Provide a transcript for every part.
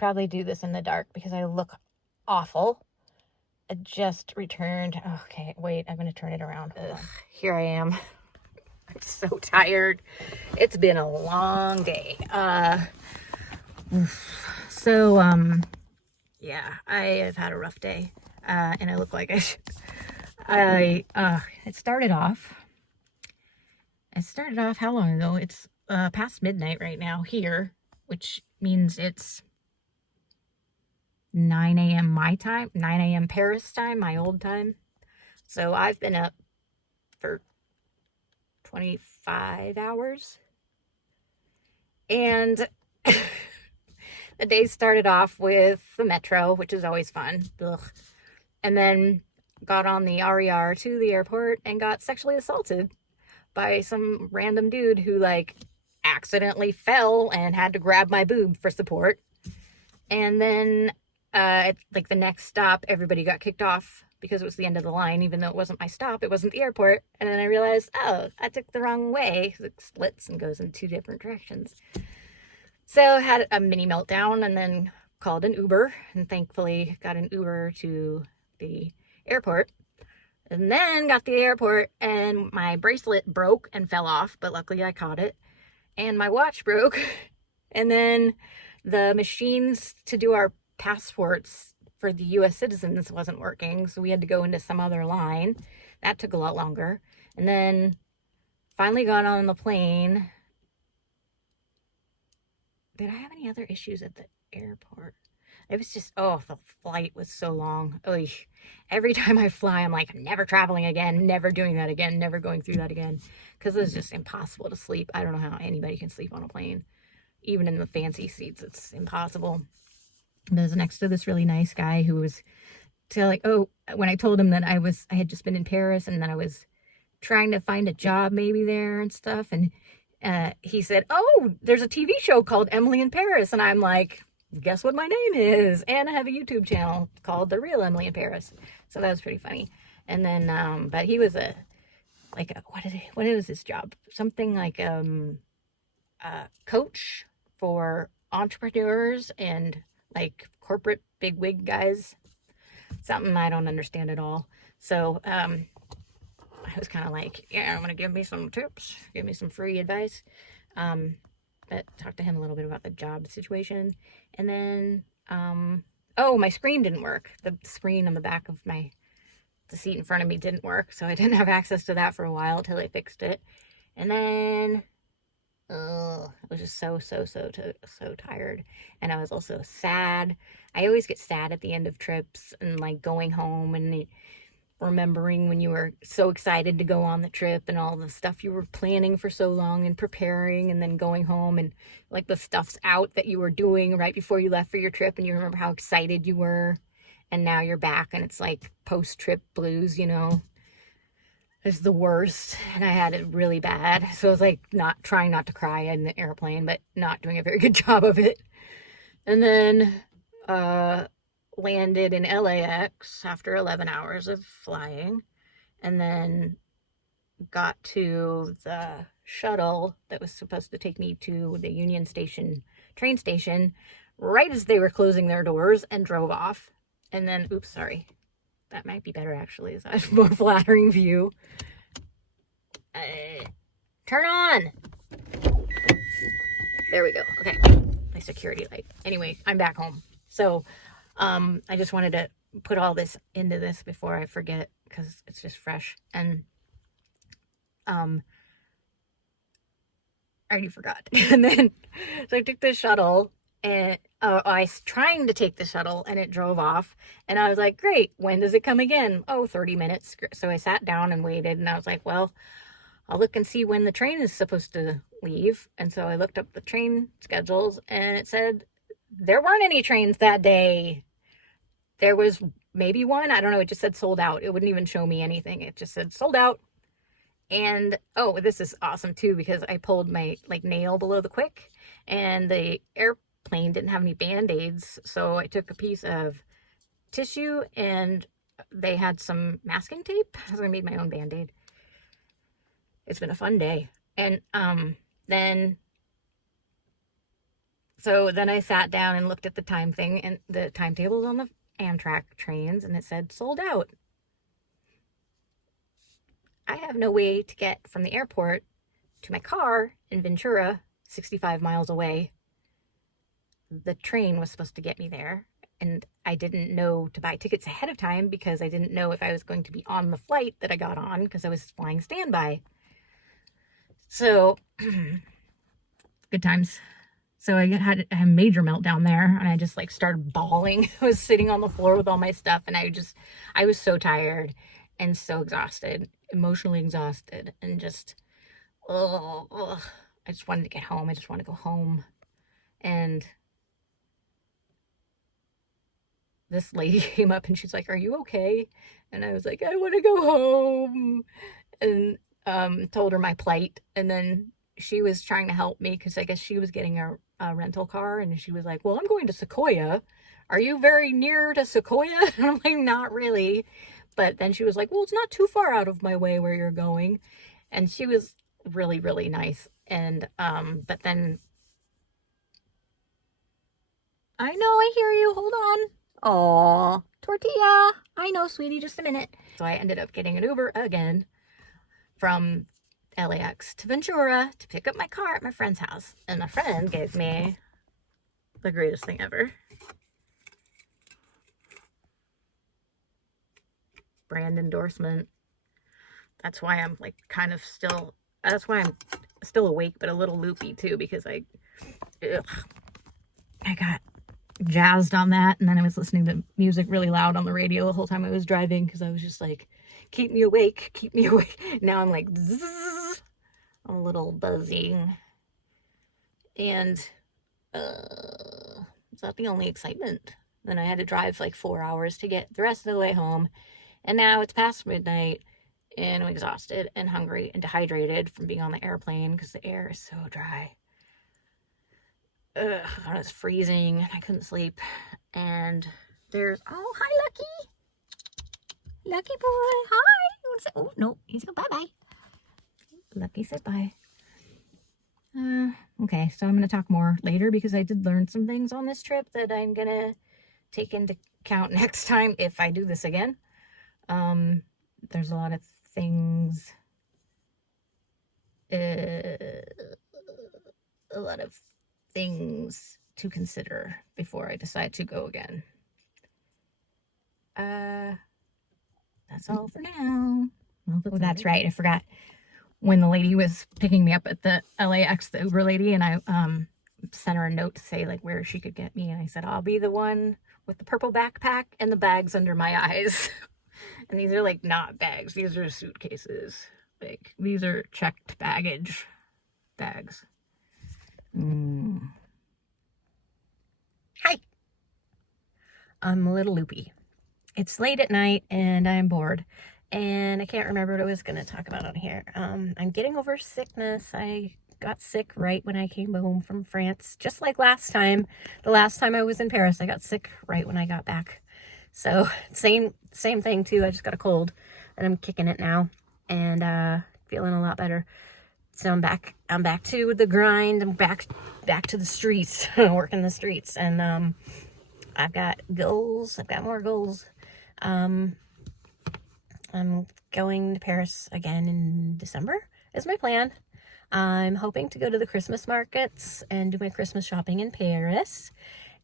probably do this in the dark because I look awful. I just returned. Okay, wait, I'm going to turn it around. Here I am. I'm so tired. It's been a long day. Yeah, I have had a rough day. And I look like it started off how long ago? It's past midnight right now here, which means it's 9 a.m. my time, 9 a.m. Paris time, my old time. So I've been up for 25 hours. And the day started off with the metro, which is always fun. Ugh. And then got on the RER to the airport and got sexually assaulted by some random dude who like accidentally fell and had to grab my boob for support. And then like the next stop, everybody got kicked off because it was the end of the line, even though it wasn't my stop. It wasn't the airport. And then I realized, oh, I took the wrong way. It splits and goes in two different directions. So I had a mini meltdown and then called an Uber, and thankfully got an Uber to the airport. And then got to the airport and my bracelet broke and fell off, but luckily I caught it. And my watch broke. And then the machines to do our passports for the US citizens wasn't working, so we had to go into some other line. That took a lot longer. And then finally got on the plane. Did I have any other issues at the airport? It was just, the flight was so long. Oy. Every time I fly, I'm like, I'm never traveling again, never doing that again, never going through that again. Because it's just impossible to sleep. I don't know how anybody can sleep on a plane. Even in the fancy seats, it's impossible. I was next to this really nice guy who was when I told him that I had just been in Paris and that I was trying to find a job maybe there and stuff. And he said, oh, there's a TV show called Emily in Paris. And I'm like, guess what my name is? And I have a YouTube channel called The Real Emily in Paris. So that was pretty funny. And then, but he was what is his job? Something like a coach for entrepreneurs and like corporate bigwig guys. Something I don't understand at all. So, I was kind of like, yeah, I'm going to give me some tips, give me some free advice. But talked to him a little bit about the job situation. And then, my screen didn't work. The screen on the back of the seat in front of me didn't work. So I didn't have access to that for a while till they fixed it. And then, I was just so tired. And I was also sad. I always get sad at the end of trips and like going home and remembering when you were so excited to go on the trip and all the stuff you were planning for so long and preparing, and then going home and like the stuff's out that you were doing right before you left for your trip, and you remember how excited you were, and now you're back and it's like post-trip blues, It's the worst, and I had it really bad. So I was like trying not to cry in the airplane, but not doing a very good job of it. And then landed in LAX after 11 hours of flying, and then got to the shuttle that was supposed to take me to the Union Station train station right as they were closing their doors, and drove off. And then, oops, sorry. That might be better actually, is that a more flattering view? Turn on! There we go. Okay. My security light. Anyway, I'm back home. So, I just wanted to put all this into this before I forget, because it's just fresh. And, I already forgot. And then, so I took the shuttle, and I was trying to take the shuttle, and it drove off. And I was like, great, when does it come again? 30 minutes. So I sat down and waited, and I was like, well, I'll look and see when the train is supposed to leave. And so I looked up the train schedules, and it said there weren't any trains that day. There was maybe one. I don't know. It just said sold out. It wouldn't even show me anything. It just said sold out. And, this is awesome too, because I pulled my nail below the quick, and the airplane didn't have any Band-Aids. So I took a piece of tissue, and they had some masking tape. So I made my own Band-Aid. It's been a fun day. And, then So then I sat down and looked at the time thing and the timetables on the Amtrak trains, and it said sold out. I have no way to get from the airport to my car in Ventura, 65 miles away. The train was supposed to get me there, and I didn't know to buy tickets ahead of time because I didn't know if I was going to be on the flight that I got on because I was flying standby. So, good times. So I had a major meltdown there, and I just like started bawling. I was sitting on the floor with all my stuff, and I was so tired and so exhausted, emotionally exhausted, and just, I just wanted to get home. I just want to go home. And this lady came up and she's like, "Are you okay?" And I was like, "I want to go home." And told her my plight. And then she was trying to help me because I guess she was getting a rental car. And she was like, "Well, I'm going to Sequoia. Are you very near to Sequoia?" And I'm like, "Not really." But then she was like, "Well, it's not too far out of my way where you're going." And she was really, really nice. And but then I know, I hear you. Hold on. Oh, tortilla. I know, sweetie, just a minute. So I ended up getting an Uber again from LAX to Ventura to pick up my car at my friend's house. And my friend gave me the greatest thing ever. Brand endorsement. That's why I'm like kind of still, that's why I'm still awake, but a little loopy too, because I got jazzed on that, and then I was listening to music really loud on the radio the whole time I was driving because I was just like, keep me awake, keep me awake. Now I'm like, zzz, I'm a little buzzing. And is that the only excitement? Then I had to drive like 4 hours to get the rest of the way home, and now it's past midnight, and I'm exhausted and hungry and dehydrated from being on the airplane because the air is so dry. I was freezing. I couldn't sleep. And there's, oh, hi, Lucky. Lucky boy. Hi. You want to say, oh, no. He's going, bye-bye. Lucky said bye. Okay, so I'm going to talk more later because I did learn some things on this trip that I'm going to take into account next time if I do this again. There's a lot of things, to consider before I decide to go again. That's all for now. Oh, that's right. I forgot when the lady was picking me up at the LAX, the Uber lady, and I sent her a note to say like where she could get me, and I said, "I'll be the one with the purple backpack and the bags under my eyes." And these are like not bags. These are suitcases. Like these are checked baggage bags. Hi. I'm a little loopy. It's late at night and I'm bored. And I can't remember what I was going to talk about on here. I'm getting over sickness. I got sick right when I came home from France. Just like last time. The last time I was in Paris, I got sick right when I got back. So same thing too. I just got a cold and I'm kicking it now and feeling a lot better. So I'm back to the grind. I'm back to the streets, working the streets. And I've got goals. I've got more goals. I'm going to Paris again in December is my plan. I'm hoping to go to the Christmas markets and do my Christmas shopping in Paris.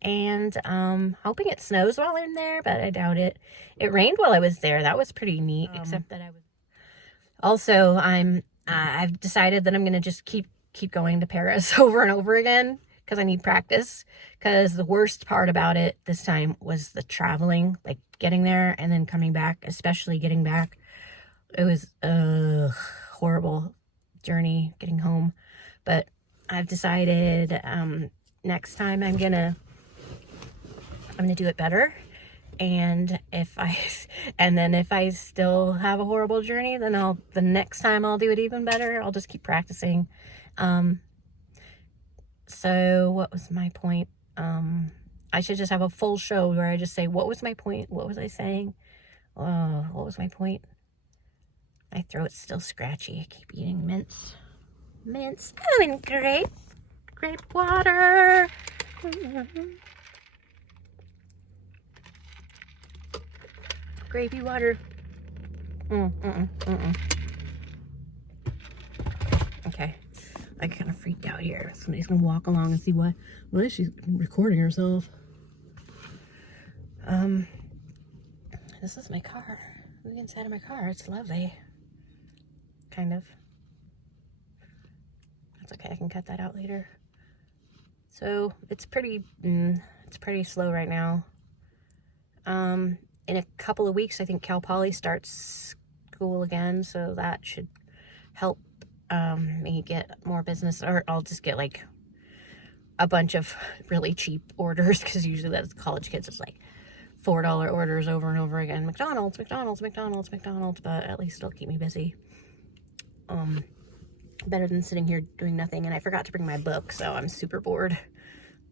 And hoping it snows while I'm there, but I doubt it. It rained while I was there. That was pretty neat, except that I was... Also, I've decided that I'm going to just keep going to Paris over and over again because I need practice. Because the worst part about it this time was the traveling, like getting there and then coming back, especially getting back. It was a horrible journey getting home. But I've decided next time I'm going to do it better. And if I still have a horrible journey, then the next time I'll do it even better. I'll just keep practicing. So what was my point? I should just have a full show where I just say, what was my point? What was I saying? What was my point? My throat's still scratchy. I keep eating mints. Oh, and grape water. Gravy water. Okay. I kind of freaked out here. Somebody's gonna walk along and see what is she recording herself. This is my car. Look inside of my car. It's lovely. Kind of. That's okay. I can cut that out later. So it's pretty slow right now. In a couple of weeks, I think Cal Poly starts school again, so that should help me get more business, or I'll just get like a bunch of really cheap orders, because usually that's college kids. It's like $4 orders over and over again. McDonald's, McDonald's, McDonald's, McDonald's, but at least it'll keep me busy. Better than sitting here doing nothing. And I forgot to bring my book, so I'm super bored.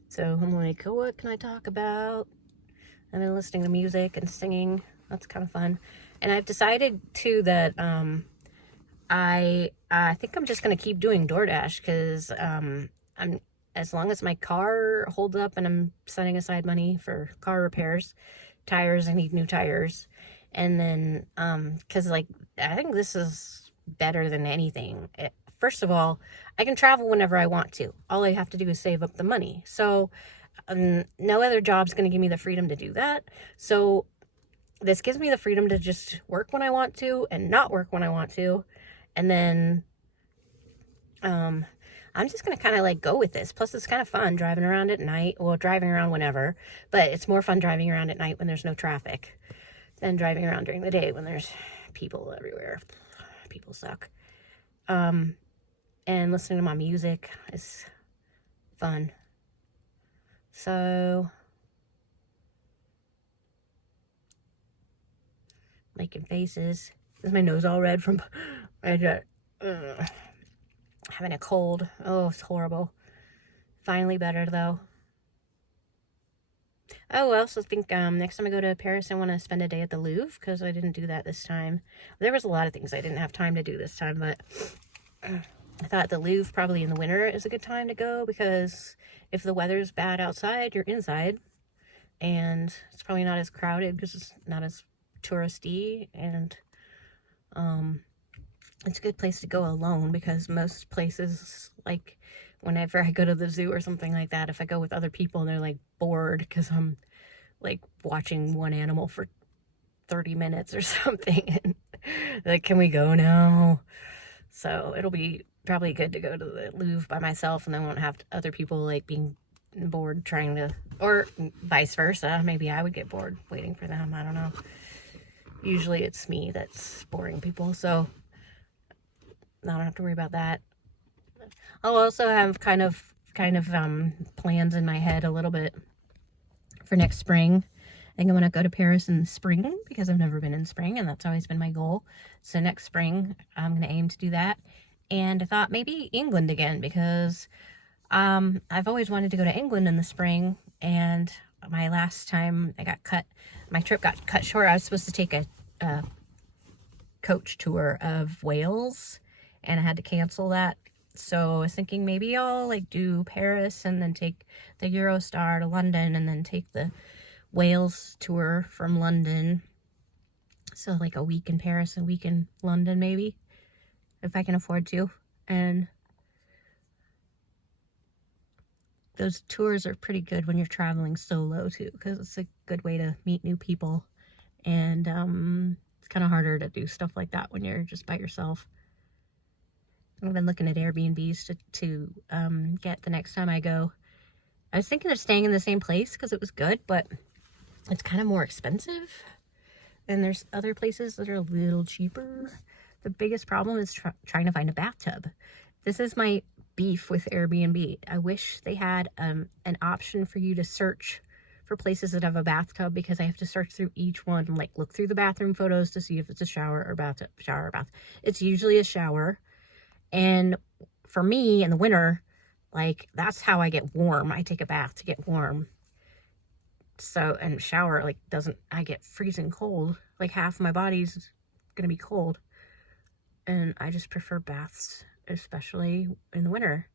So I'm like, what can I talk about? I've been listening to music and singing. That's kind of fun. And I've decided too that I think I'm just gonna keep doing DoorDash, because I'm, as long as my car holds up and I'm setting aside money for car repairs, tires, I need new tires. And then because like I think this is better than anything. First of all, I can travel whenever I want to. All I have to do is save up the money. So no other job's going to give me the freedom to do that. So this gives me the freedom to just work when I want to and not work when I want to. And then I'm just going to kind of like go with this. Plus it's kind of fun driving around at night. Well, driving around whenever, but it's more fun driving around at night when there's no traffic than driving around during the day when there's people everywhere. People suck. And listening to my music is fun. So, making faces. Is my nose all red from having a cold? Oh, it's horrible. Finally better though. Oh, I also think next time I go to Paris, I want to spend a day at the Louvre, because I didn't do that this time. There was a lot of things I didn't have time to do this time, but I thought the Louvre probably in the winter is a good time to go, because if the weather's bad outside, you're inside, and it's probably not as crowded because it's not as touristy, and it's a good place to go alone, because most places, like whenever I go to the zoo or something like that, if I go with other people, they're like bored because I'm like watching one animal for 30 minutes or something, and like, can we go now? So it'll be probably good to go to the Louvre by myself, and I won't have other people like being bored trying to, or vice versa. Maybe I would get bored waiting for them. I don't know. Usually it's me that's boring people, so I don't have to worry about that. I'll also have kind of plans in my head a little bit for next spring. I think I'm gonna go to Paris in the spring, because I've never been in spring, and that's always been my goal. So next spring I'm gonna aim to do that. And I thought maybe England again, because I've always wanted to go to England in the spring, and my last time my trip got cut short. I was supposed to take a coach tour of Wales, and I had to cancel that. So I was thinking maybe I'll like do Paris and then take the Eurostar to London, and then take the Wales tour from London. So like a week in Paris, a week in London maybe, if I can afford to. And those tours are pretty good when you're traveling solo too, because it's a good way to meet new people. And it's kind of harder to do stuff like that when you're just by yourself. I've been looking at Airbnbs to get the next time I go. I was thinking of staying in the same place because it was good, but it's kind of more expensive. And there's other places that are a little cheaper. The biggest problem is trying to find a bathtub. This is my beef with Airbnb. I wish they had an option for you to search for places that have a bathtub, because I have to search through each one, like look through the bathroom photos to see if it's a shower or bathtub. Shower or bath. It's usually a shower. And for me in the winter, like that's how I get warm. I take a bath to get warm. So, and shower like I get freezing cold. Like half my body's gonna be cold. And I just prefer baths, especially in the winter.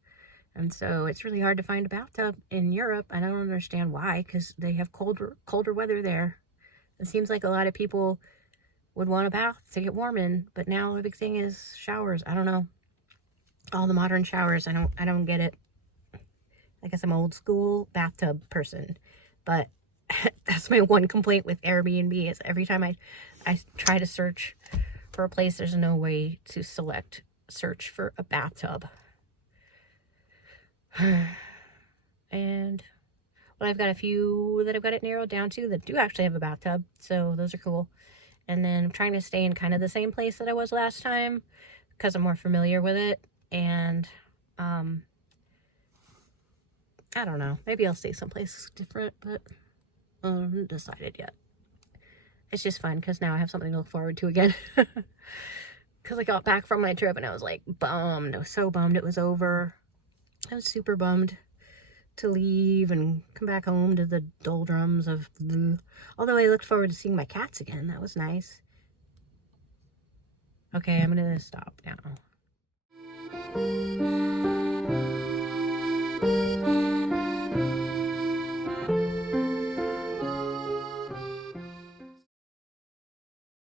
And so it's really hard to find a bathtub in Europe. I don't understand why, because they have colder weather there. It seems like a lot of people would want a bath to get warm in, but now the big thing is showers. I don't know. All the modern showers, I don't get it. I guess I'm an old school bathtub person, but that's my one complaint with Airbnb is every time I try to search for a place, there's no way to search for a bathtub. And well, I've got a few that I've got it narrowed down to that do actually have a bathtub, so those are cool. And then I'm trying to stay in kind of the same place that I was last time because I'm more familiar with it. And I don't know, maybe I'll stay someplace different, but I haven't decided yet. It's just fun because now I have something to look forward to again. Because I got back from my trip and I was like bummed. I was so bummed it was over. I was super bummed to leave and come back home to the doldrums of although I looked forward to seeing my cats again. That was nice. Okay, I'm gonna stop now.